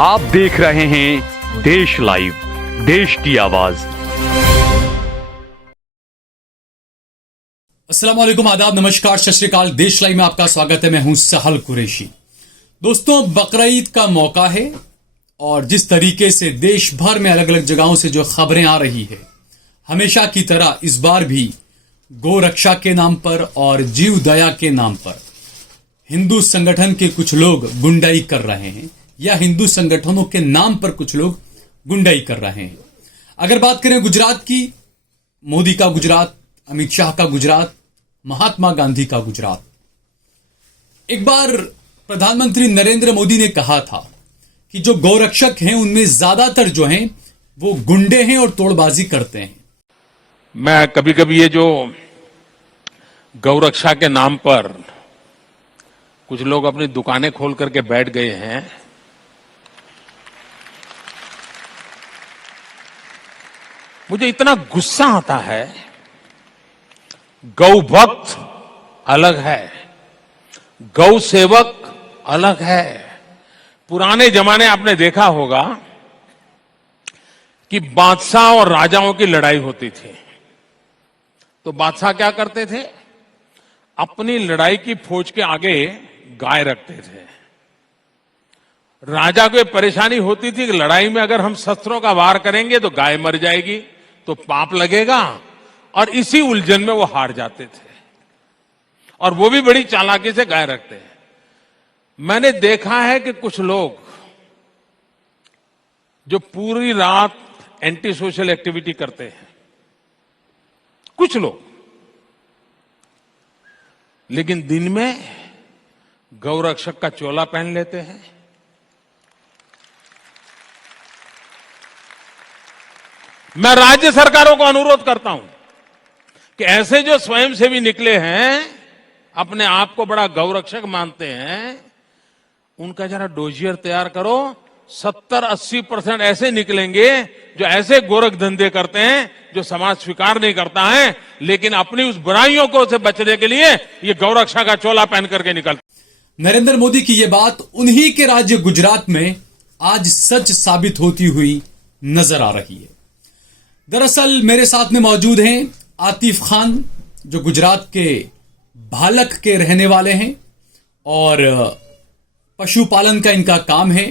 आप देख रहे हैं देश लाइव, देश की आवाज। अस्सलाम वालेकुम, आदाब, नमस्कार, सत श्री अकाल। देश लाइव में आपका स्वागत है। मैं हूं सहल कुरैशी। दोस्तों, बकरीद का मौका है और जिस तरीके से देश भर में अलग अलग जगहों से जो खबरें आ रही है, हमेशा की तरह इस बार भी गोरक्षा के नाम पर और जीव दया के नाम पर हिंदू संगठन के कुछ लोग गुंडाई कर रहे हैं, या हिंदू संगठनों के नाम पर कुछ लोग गुंडाई कर रहे हैं। अगर बात करें गुजरात की, मोदी का गुजरात, अमित शाह का गुजरात, महात्मा गांधी का गुजरात। एक बार प्रधानमंत्री नरेंद्र मोदी ने कहा था कि जो गौरक्षक हैं उनमें ज्यादातर जो हैं वो गुंडे हैं और तोड़बाजी करते हैं। मैं कभी कभी ये जो गौरक्षा के नाम पर कुछ लोग अपनी दुकानें खोल करके बैठ गए हैं, मुझे इतना गुस्सा आता है। गौ भक्त अलग है, गौ सेवक अलग है। पुराने जमाने आपने देखा होगा कि बादशाह और राजाओं की लड़ाई होती थी, तो बादशाह क्या करते थे, अपनी लड़ाई की फौज के आगे गाय रखते थे। राजा को परेशानी होती थी कि लड़ाई में अगर हम शस्त्रों का वार करेंगे तो गाय मर जाएगी, तो पाप लगेगा, और इसी उलझन में वो हार जाते थे। और वो भी बड़ी चालाकी से गाय रखते हैं। मैंने देखा है कि कुछ लोग जो पूरी रात एंटी सोशल एक्टिविटी करते हैं, कुछ लोग, लेकिन दिन में गौरक्षक का चोला पहन लेते हैं। मैं राज्य सरकारों को अनुरोध करता हूं कि ऐसे जो स्वयंसेवी निकले हैं, अपने आप को बड़ा गौरक्षक मानते हैं, उनका जरा डोजियर तैयार करो। 70-80% ऐसे निकलेंगे जो ऐसे गोरख धंधे करते हैं जो समाज स्वीकार नहीं करता है, लेकिन अपनी उस बुराइयों को से बचने के लिए ये गौरक्षा का चोला पहन करके निकलते। नरेंद्र मोदी की यह बात उन्हीं के राज्य गुजरात में आज सच साबित होती हुई नजर आ रही है। दरअसल मेरे साथ में मौजूद हैं आतिफ खान, जो गुजरात के भालक के रहने वाले हैं और पशुपालन का इनका काम है,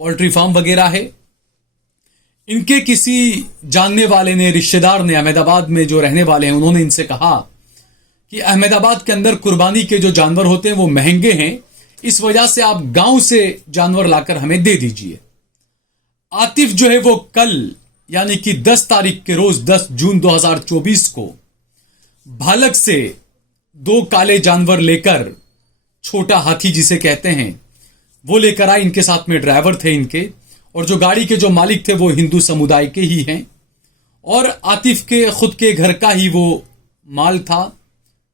पोल्ट्री फार्म वगैरह है। इनके किसी जानने वाले ने, रिश्तेदार ने, अहमदाबाद में जो रहने वाले हैं, उन्होंने इनसे कहा कि अहमदाबाद के अंदर कुर्बानी के जो जानवर होते हैं वो महंगे हैं, इस वजह से आप गांव से जानवर लाकर हमें दे दीजिए। आतिफ जो है वो कल यानी कि 10 तारीख के रोज 10 जून 2024 को भालक से 2 काले जानवर लेकर, छोटा हाथी जिसे कहते हैं, वो लेकर आए। इनके साथ में ड्राइवर थे इनके, और जो गाड़ी के जो मालिक थे वो हिंदू समुदाय के ही हैं, और आतिफ के खुद के घर का ही वो माल था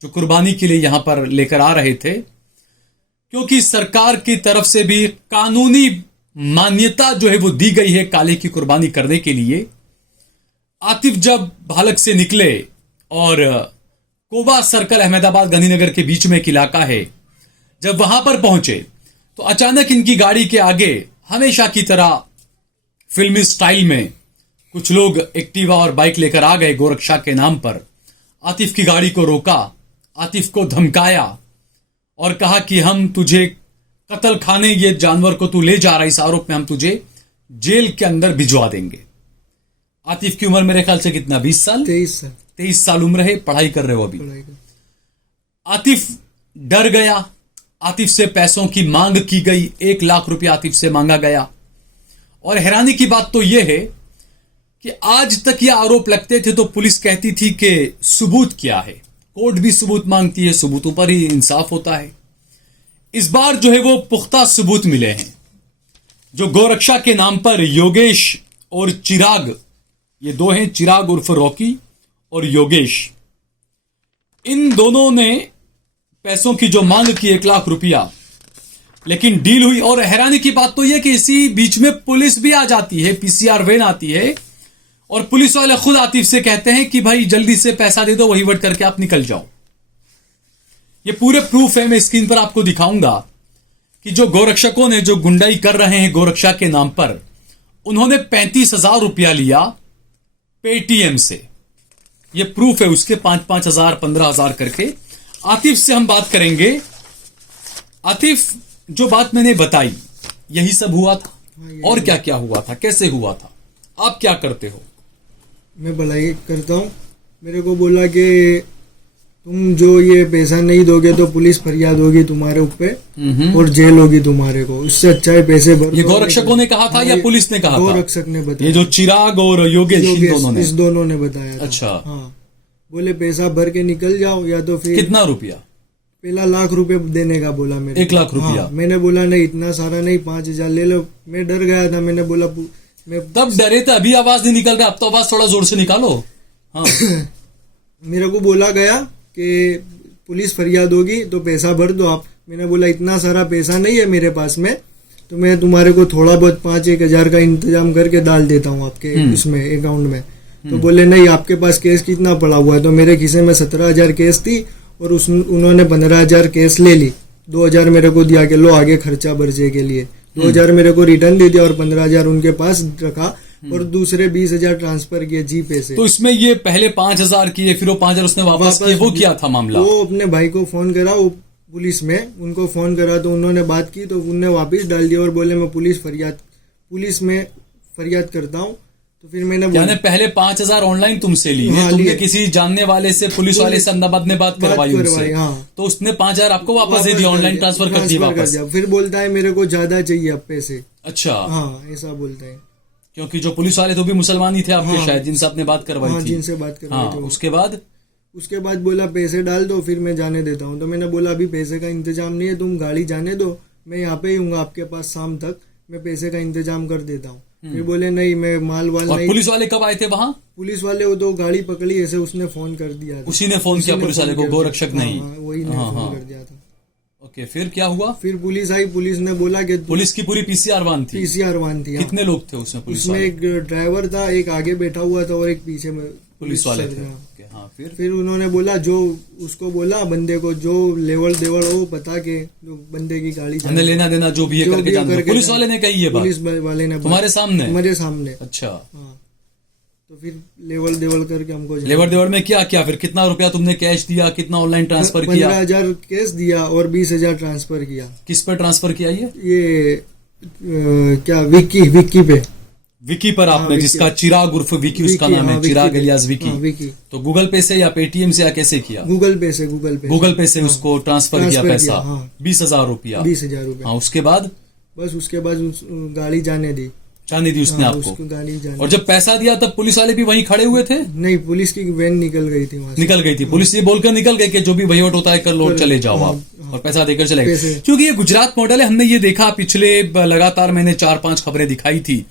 जो कुर्बानी के लिए यहां पर लेकर आ रहे थे। क्योंकि सरकार की तरफ से भी कानूनी मान्यता जो है वो दी गई है काले की कुर्बानी करने के लिए। आतिफ जब भालक से निकले और कोबा सर्कल, अहमदाबाद गांधीनगर के बीच में एक इलाका है, जब वहां पर पहुंचे तो अचानक इनकी गाड़ी के आगे हमेशा की तरह फिल्मी स्टाइल में कुछ लोग एक्टिवा और बाइक लेकर आ गए गोरक्षा के नाम पर। आतिफ की गाड़ी को रोका, आतिफ को धमकाया और कहा कि हम तुझे कत्ल खाने, ये जानवर को तू ले जा रहा है, इस आरोप में हम तुझे जेल के अंदर भिजवा देंगे। आतिफ की उम्र मेरे ख्याल से कितना, 20 साल, 23 साल उम्र है, पढ़ाई कर रहे हो अभी। आतिफ डर गया। आतिफ से पैसों की मांग की गई, 1 लाख रुपया आतिफ से मांगा गया। और हैरानी की बात तो यह है कि आज तक यह आरोप लगते थे तो पुलिस कहती थी कि सबूत क्या है, कोर्ट भी सबूत मांगती है, सबूतों पर ही इंसाफ होता है। इस बार जो है वो पुख्ता सबूत मिले हैं। जो गोरक्षा के नाम पर योगेश और चिराग, ये 2 हैं, चिराग उर्फ रॉकी और योगेश, इन दोनों ने पैसों की जो मांग की 1 लाख रुपया, लेकिन डील हुई। और हैरानी की बात तो यह कि इसी बीच में पुलिस भी आ जाती है, पीसीआर वैन आती है, और पुलिस वाले खुद आतिफ से कहते हैं कि भाई जल्दी से पैसा दे दो, वहीवट करके आप निकल जाओ। ये पूरे प्रूफ है, मैं स्क्रीन पर आपको दिखाऊंगा कि जो गोरक्षकों ने जो गुंडाई कर रहे हैं गोरक्षा के नाम पर, उन्होंने 35,000 रुपया लिया पेटीएम से। ये प्रूफ है उसके, 5,000 15,000 करके। आतिफ से हम बात करेंगे। आतिफ, जो बात मैंने बताई यही सब हुआ था और क्या क्या हुआ था, कैसे हुआ था, आप क्या करते हो? मैं भलाई करता हूँ। मेरे को बोला कि तुम जो ये पैसा नहीं दोगे तो पुलिस फरियाद होगी तुम्हारे ऊपर और जेल होगी तुम्हारे को, उससे अच्छा है पैसे भर। ये गोरक्षकों ने कहा था या पुलिस ने कहा था? गोरक्षक ने बताया। ये जो चिराग और योगेश इस दोनों ने बताया था। अच्छा। हाँ, बोले पैसा भर के निकल जाओ या तो फिर। कितना रुपया? पहला 1,00,000 रुपए देने का बोला मेरे। 1,00,000 रुपया? हाँ, मैंने बोला नहीं इतना सारा नहीं, 5,000 ले लो। मैं डर गया था, मैंने बोला मैं तब डरे थे, अभी आवाज नहीं निकल रहा, अब तो आवाज थोड़ा जोर से निकालो। हाँ। मेरे को बोला गया कि पुलिस फरियाद होगी तो पैसा भर दो आप। मैंने बोला इतना सारा पैसा नहीं है मेरे पास में, तो मैं तुम्हारे को थोड़ा बहुत 5,000-1,000 का इंतजाम करके डाल देता हूँ आपके इसमें अकाउंट में। तो बोले नहीं, आपके पास केस कितना पड़ा हुआ है? तो मेरे खिसे में 17,000 केस थी और उन्होंने 15,000 केस ले ली। 2,000 मेरे को दिया कि लो आगे खर्चा बर्चे के लिए। 2,000 मेरे को रिटर्न दे दिया और 15,000 उनके पास रखा और दूसरे 20,000 ट्रांसफर किए जीपे से। तो इसमें ये पहले 5,000 किए, फिर वो 5,000 उसने वापस किए, वो क्या था मामला? वो अपने भाई को फोन करा, वो पुलिस में उनको फोन करा तो उन्होंने बात की तो उनने वापस डाल दिया और बोले मैं पुलिस में फरियाद करता हूँ। तो फिर मैंने यानी पहले 5,000 ऑनलाइन तुमसे लिए, हाँ, तुमने किसी जानने वाले से, पुलिस वाले से अहमदाबाद में बात करवाई उनसे। हाँ। तो उसने 5,000 आपको वापस दे दिया, ऑनलाइन ट्रांसफर कर दिया वापस। फिर बोलता है मेरे को ज्यादा चाहिए अब पैसे। अच्छा। हाँ, ऐसा बोलता है। क्योंकि जो पुलिस वाले तो भी मुसलमान ही थे आपके। हाँ, शायद जिनसे आपने बात करवाई हाँ, थी। जिनसे बात करवाई हाँ, थी। उसके बाद बोला पैसे डाल दो फिर मैं जाने देता हूँ। तो मैंने बोला अभी पैसे का इंतजाम नहीं है, तुम गाड़ी जाने दो, मैं यहाँ पे ही हूँ आपके पास शाम तक, मैं पैसे का इंतजाम कर देता हूँ। फिर बोले नहीं मैं माल नहीं। पुलिस वाले कब आए थे वहाँ? पुलिस वाले वो तो गाड़ी पकड़ी ऐसे उसने फोन कर दिया था। उसी ने फोन किया पुलिस वाले को, गोरक्षक नहीं? वही ने फोन कर दिया था। ओके, फिर क्या हुआ? फिर पुलिस आई, पुलिस ने बोला कि पुलिस की पूरी पीसीआर वान थी? पीसीआर वान थी। कितने लोग थे उसमें पुलिस उसमें? एक ड्राइवर था, एक आगे बैठा हुआ था और एक पीछे में पुलिस वाले थे। हाँ, फिर उन्होंने बोला जो उसको बोला बंदे को जो लेवल देवल हो बता के जो बंदे की गाड़ी हमने लेना देना जो भी है करके जाना। पुलिस वाले ने कही है बात? पुलिस वाले ने तुम्हारे सामने? मेरे सामने। अच्छा। हाँ, तो फिर लेवल देवल करके हमको लेवल देवल में क्या क्या? फिर कितना रुपया तुमने कैश दिया, कितना ऑनलाइन ट्रांसफर किया? 15,000 कैश दिया और 20,000 ट्रांसफर किया। किस पर ट्रांसफर किया ये क्या विक्की पे? विकी पर आपने? जिसका चिराग उर्फ विकी उसका नाम है, चिराग इलियास विकी। तो गूगल पे से या पेटीएम से या कैसे किया? गूगल पे से उसको ट्रांसफर किया पैसा। 20,000 रुपया? 20,000 रुपया। हाँ, उसके बाद? बस उसके बाद गाड़ी जाने दी उसने आपको गाड़ी जाने। और जब पैसा दिया तब पुलिस वाले भी वहीं खड़े हुए थे? नहीं, पुलिस की वैन निकल गई थी वहां से। निकल गई थी पुलिस ये बोलकर निकल गई कि जो भी वहीवट होता है कर लो, चले जाओ आप, और पैसा देकर चले गए। क्योंकि ये गुजरात मॉडल है, हमने ये देखा पिछले लगातार मैंने 4-5 खबरें दिखाई थी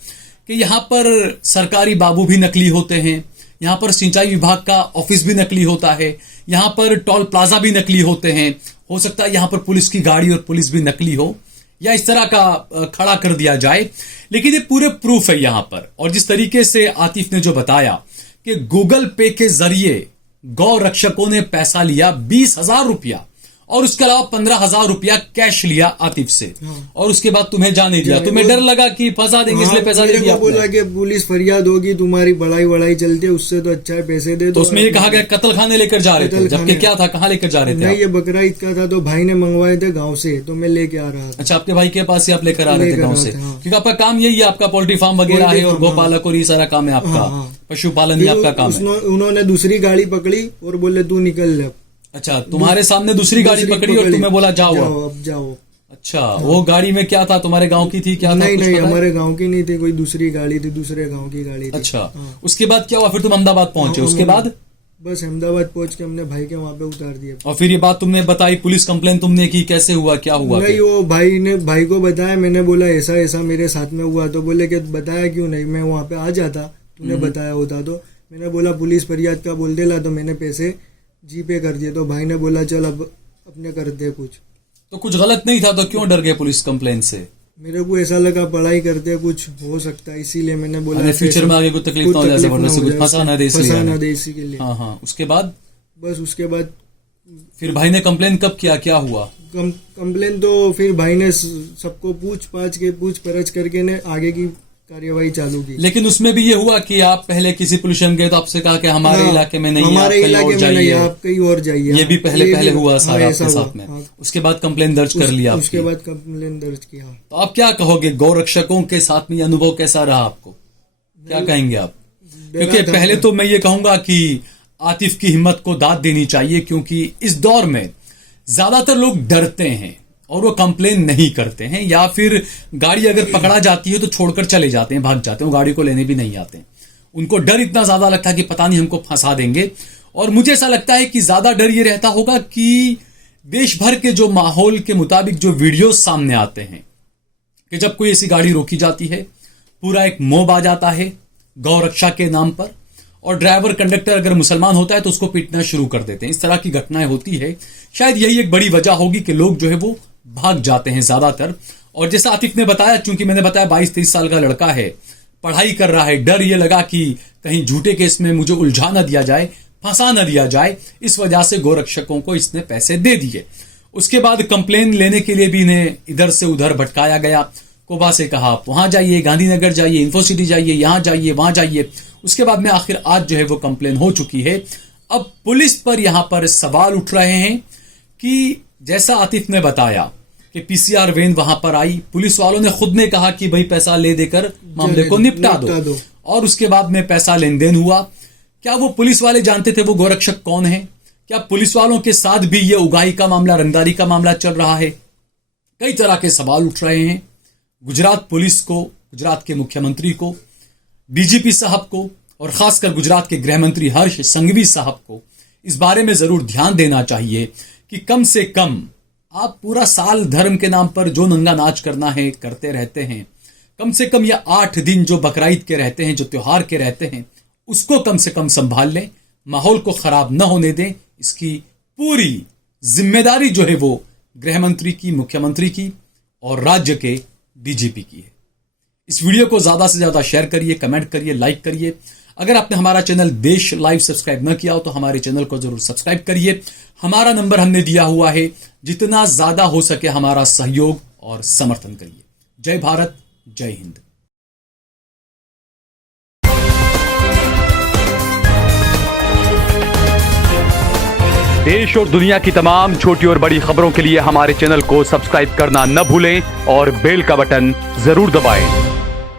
कि यहाँ पर सरकारी बाबू भी नकली होते हैं, यहाँ पर सिंचाई विभाग का ऑफिस भी नकली होता है, यहाँ पर टोल प्लाजा भी नकली होते हैं। हो सकता है यहाँ पर पुलिस की गाड़ी और पुलिस भी नकली हो या इस तरह का खड़ा कर दिया जाए, लेकिन ये पूरे प्रूफ है यहाँ पर। और जिस तरीके से आतिफ ने जो बताया कि गूगल पे के जरिए गौ रक्षकों ने पैसा लिया 20,000 रुपया और उसके अलावा 15,000 रुपया कैश लिया आतिफ से, और उसके बाद तुम्हें जाने दिया। तुम्हें डर लगा कि फंसा देंगे इसलिए पैसा दे दिया? बोला कि पुलिस फरियाद होगी, तुम्हारी बड़ाई चलती है, उससे तो अच्छा है पैसे दे दो। तो उसमें ये कहा गया कत्ल खाने लेकर जा रहे थे, जबकि क्या था, कहाँ लेकर जा रहे थे? नहीं, ये बकरा ईद का था तो भाई ने मंगवाए थे गाँव से, तो मैं लेके आ रहा था। अच्छा, आपके भाई के पास ही आप लेकर आ रहे थे गाँव से? क्योंकि आपका काम यही है, आपका पोल्ट्री फार्म वगैरह है और गोपालक और ये सारा काम है आपका, पशुपालन ही आपका काम है। उन्होंने दूसरी गाड़ी पकड़ी और बोले तू निकल ले। अच्छा, तुम्हारे सामने दूसरी गाड़ी पकड़ी और तुम्हें बोला जाओ अब जाओ। अच्छा, वो गाड़ी में क्या था? तुम्हारे गांव की थी क्या? नहीं, हमारे गांव की नहीं थी, कोई दूसरी गाड़ी थी, दूसरे गांव की गाड़ी थी। अच्छा, उसके बाद क्या हुआ? फिर तुम अहमदाबाद पहुंचे? उसके बाद? बस अहमदाबाद पहुंच के हमने भाई के वहाँ पे उतार दिया। और फिर ये बात तुमने बताई, पुलिस कंप्लेन तुमने की, कैसे हुआ, क्या हुआ? नहीं, वो भाई को बताया, मैंने बोला ऐसा ऐसा मेरे साथ में हुआ। तो बोले कि बताया क्यों नहीं, मैं वहाँ पे आ जाता, तूने बताया होता तो। मैंने बोला पुलिस फरियाद का बोल देला, तो मैंने पैसे जीपे कर दिए। तो भाई ने बोला चल अब अपने कर दे कुछ। तो कुछ गलत नहीं था तो क्यों डर गए पुलिस कंप्लेन से? मेरे को ऐसा लगा पढ़ाई करते कुछ हो सकता है, इसीलिए मैंने बोला फ्यूचर में आगे कोई तकलीफ ना हो जाए, जबरदस्ती कुछ फंसा ना दे इसी के लिए। हाँ, उसके बाद? बस उसके बाद फिर भाई ने कंप्लेन कब किया, क्या हुआ? कंप्लेन तो फिर भाई ने सबको पूछ परछ करके ने आगे की कार्यवाही चालू की। लेकिन उसमें भी ये हुआ कि आप पहले किसी पुलिस स्टेशन गए तो आपसे कहा कि हमारे इलाके में नहीं, हमारे इलाके में नहीं, आप कहीं और जाइए। ये भी पहले हुआ सारा आपके साथ में। हाँ। उसके बाद कंप्लेन दर्ज कर लिया। उसके बाद कंप्लेन दर्ज किया। तो आप क्या कहोगे, गौरक्षकों के साथ में ये अनुभव कैसा रहा आपको, क्या कहेंगे आप? क्योंकि पहले तो मैं ये कहूंगा कि आतिफ की हिम्मत को दाद देनी चाहिए, क्योंकि इस दौर में ज्यादातर लोग डरते हैं और वो कंप्लेन नहीं करते हैं, या फिर गाड़ी अगर पकड़ा जाती है तो छोड़कर चले जाते हैं, भाग जाते हैं, वो गाड़ी को लेने भी नहीं आते हैं। उनको डर इतना ज्यादा लगता है कि पता नहीं हमको फंसा देंगे। और मुझे ऐसा लगता है कि ज्यादा डर ये रहता होगा कि देश भर के जो माहौल के मुताबिक जो वीडियो सामने आते हैं कि जब कोई ऐसी गाड़ी रोकी जाती है, पूरा एक मोब आ जाता है गौरक्षा के नाम पर, और ड्राइवर कंडक्टर अगर मुसलमान होता है तो उसको पीटना शुरू कर देते हैं। इस तरह की घटनाएं होती है। शायद यही एक बड़ी वजह होगी कि लोग जो है वो भाग जाते हैं ज्यादातर। और जैसा आतिफ ने बताया, चूंकि मैंने बताया 22-23 साल का लड़का है, पढ़ाई कर रहा है, डर ये लगा कि कहीं झूठे केस में मुझे उलझा न दिया जाए, फंसा न दिया जाए, इस वजह से गोरक्षकों को इसने पैसे दे दिए। उसके बाद कंप्लेन लेने के लिए भी इन्हें इधर से उधर भटकाया गया। कोबा से कहा आप वहां जाइए, गांधीनगर जाइए, इन्फोसिटी जाइए, यहां जाइए, वहां जाइए। उसके बाद में आखिर आज जो है वो कंप्लेन हो चुकी है। अब पुलिस पर यहां पर सवाल उठ रहे हैं कि जैसा आतिफ ने बताया कि पीसीआर वैन वहां पर आई, पुलिस वालों ने खुद ने कहा कि भाई पैसा ले देकर मामले को निपटा दो, और उसके बाद में पैसा लेन देन हुआ। क्या वो पुलिस वाले जानते थे वो गोरक्षक कौन है? क्या पुलिस वालों के साथ भी ये उगाही का मामला, रंगदारी का मामला चल रहा है? कई तरह के सवाल उठ रहे हैं। गुजरात पुलिस को, गुजरात के मुख्यमंत्री को, डीजीपी साहब को, और खासकर गुजरात के गृह मंत्री हर्ष संघवी साहब को इस बारे में जरूर ध्यान देना चाहिए कि कम से कम आप पूरा साल धर्म के नाम पर जो नंगा नाच करना है करते रहते हैं, कम से कम ये 8 दिन जो बकरीद के रहते हैं, जो त्योहार के रहते हैं, उसको कम से कम संभाल लें, माहौल को खराब न होने दें। इसकी पूरी जिम्मेदारी जो है वो गृह मंत्री की, मुख्यमंत्री की और राज्य के डीजीपी की है। इस वीडियो को ज्यादा से ज्यादा शेयर करिए, कमेंट करिए, लाइक करिए। अगर आपने हमारा चैनल देश लाइव सब्सक्राइब न किया हो तो हमारे चैनल को जरूर सब्सक्राइब करिए। हमारा नंबर हमने दिया हुआ है, जितना ज्यादा हो सके हमारा सहयोग और समर्थन करिए। जय भारत, जय हिंद। देश और दुनिया की तमाम छोटी और बड़ी खबरों के लिए हमारे चैनल को सब्सक्राइब करना न भूलें और बेल का बटन जरूर दबाएं।